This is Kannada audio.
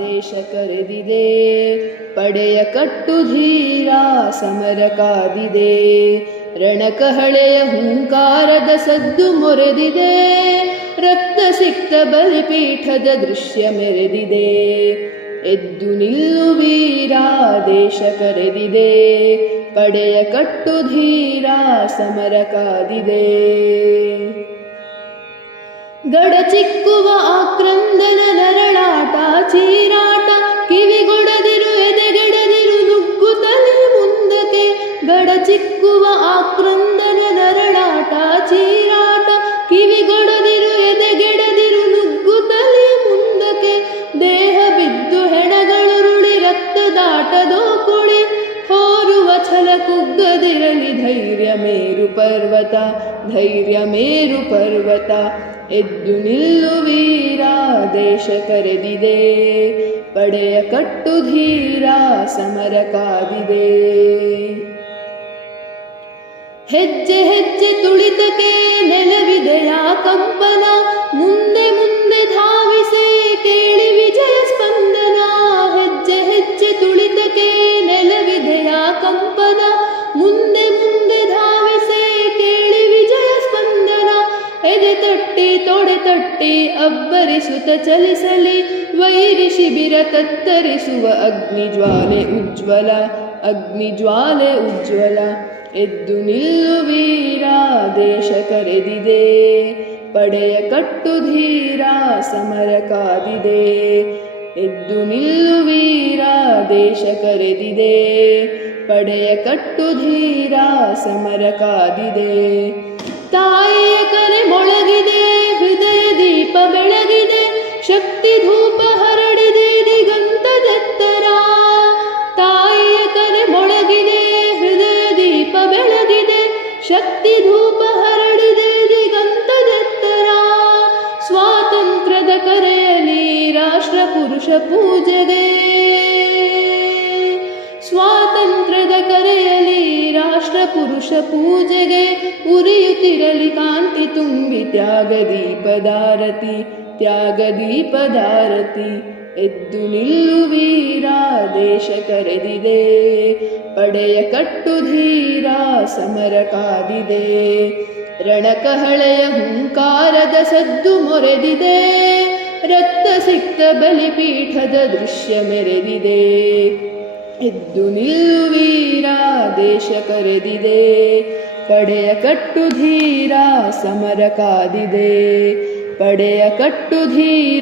ದೇಶ ಕರೆದಿದೆ, ಪಡೆಯ ಕಟ್ಟು ಧೀರ ಸಮರ ಕಾದಿದೆ. ರಣಕಹಳೆಯ ಹುಂಕಾರದ ಸದ್ದು ಮೊರೆದಿದೆ, ರಕ್ತ ಸಿಕ್ತ ಬಲಿಪೀಠದ ದೃಶ್ಯ ಮೆರೆದಿದೆ. ಎದ್ದು ನಿಲ್ಲು ವೀರ ದೇಶ ಕರೆದಿದೆ, ಪಡೆಯ ಕಟ್ಟು ಧೀರ ಸಮರ ಕಾದಿದೆ. ಗಡಚಿಕ್ಕುವ ಆಕ್ರಂದನ ನರಳಾಟ ಚೀರಾಟ, ಕಿವಿಗೊಡದಿರು ಎದೆಗೆಡದಿರು ನುಗ್ಗುತ್ತಲೇ ಮುಂದಕ್ಕೆ. ಗಡಚಿಕ್ಕುವ ಆಕ್ರಂದನ ನರಳಾಟ ಚೀರಾಟ, ಕಿವಿಗೊಡದಿರು ಎದೆಗೆಡದಿರು ನುಗ್ಗುತ್ತಲೇ ಮುಂದಕ್ಕೆ. ದೇಹ ಬಿದ್ದು ಹೆಣಗಳುರುಳಿ ರಕ್ತದಾಟದೋ ಕುಳಿ, ಹೋರುವ ಛಲ ಕುಗ್ಗದಿರಲಿ ಧೈರ್ಯ ಮೇರು ಪರ್ವತ, ಧೈರ್ಯ ಮೇರು ಪರ್ವತ. ಎದ್ದು ನಿಲ್ಲು ವೀರ ದೇಶ ಕರೆದಿದೆ, ಪಡೆಯ ಕಟ್ಟು ಧೀರ ಸಮರ ಕಾದಿದೆ. ಹೆಜ್ಜೆ ಹೆಜ್ಜೆ ತುಳಿತಕ್ಕೆ ನೆಲವಿದೆಯ ಕಂಪನ, ಮುಂದೆ ಮುಂದೆ ಧಾವಿಸೆ ಕೇಳಿ ವಿಜಯ ಸ್ಪಂದನ. ಹೆಜ್ಜೆ ಹೆಜ್ಜೆ ತುಳಿತಕ್ಕೆ ನೆಲವಿದೆಯ ಕಂಪನ, ಮುಂದೆ ಮುಂದೆ ಧಾವಿಸೆ ಕೇಳಿ ವಿಜಯ ಸ್ಪಂದನ. ಎದೆ ತಟ್ಟಿ ತೊಡೆ ತಟ್ಟಿ ಅಬ್ಬರಿಸುತ್ತ ಚಲಿಸಲಿ, ವೈರಿ ಶಿಬಿರ ತತ್ತರಿಸುವ ಅಗ್ನಿಜ್ವಾಲೆ ಉಜ್ವಲ, ಅಗ್ನಿಜ್ವಾಲೆ ಉಜ್ವಲ. ಎದ್ದು ನಿಲ್ಲು ವೀರ ದೇಶ ಕರೆದಿದೆ, ಪಡೆಯ ಕಟ್ಟು ಧೀರ ಸಮರ ಕಾದಿದೆ. ಎದ್ದು ನಿಲ್ಲು ವೀರ ದೇಶ ಕರೆದಿದೆ, ಪಡೆಯ ಕಟ್ಟು ಧೀರ ಸಮರ ಕಾದಿದೆ. ತಾಯಿಯ ಕರೆ ಮೊಳಗಿದೆ, ಹೃದಯ ದೀಪ ಬೆಳಗಿದೆ, ಶಕ್ತಿ ಧೂಪ ಹರಡಿದೆ ದಿಗಂತದೆತ್ತರ. ತಾಯಿಯ ಕರೆ ಮೊಳಗಿದೆ, ಹೃದಯ ದೀಪ ಬೆಳಗಿದೆ, ಶಕ್ತಿ ಧೂಪ ಹರಡಿದೆ ದಿಗಂತದೆತ್ತರ. ಸ್ವಾತಂತ್ರ್ಯದ ಕರೆಯಲಿ ರಾಷ್ಟ್ರ ಪುರುಷ ಪೂಜೆಗೆ, ಸ್ವಾತಂತ್ರ್ಯದ ಕರೆಯಲಿ ರಾಷ್ಟ್ರ ಪುರುಷ ಪೂಜೆಗೆ. ಉರಿಯುತ್ತಿರಲಿ ಕಾಂತಿ ತುಂಬಿ ತ್ಯಾಗ ದೀಪದಾರತಿ, ತ್ಯಾಗ ದೀಪದಾರತಿ. ಎದ್ದು ನಿಲ್ಲು ವೀರ ದೇಶ ಕರೆದಿದೆ, ಪಡೆಯ ಕಟ್ಟು ಧೀರ ಸಮರ ಕಾದಿದೆ. ರಣಕಹಳೆಯ ಹುಂಕಾರದ ಸದ್ದು ಮೊರೆದಿದೆ, ರಕ್ತ ಸಿಕ್ತ ಬಲಿಪೀಠದ ದೃಶ್ಯ ಮೆರೆದಿದೆ. ಎದ್ದು ನಿಲ್ಲು ವೀರ ದೇಶ ಕರೆದಿದೆ, ಪಡೆಯ ಕಟ್ಟು ಧೀರ ಸಮರ ಕಾದಿದೆ. ಪಡೆಯ ಕಟ್ಟು ಧೀರ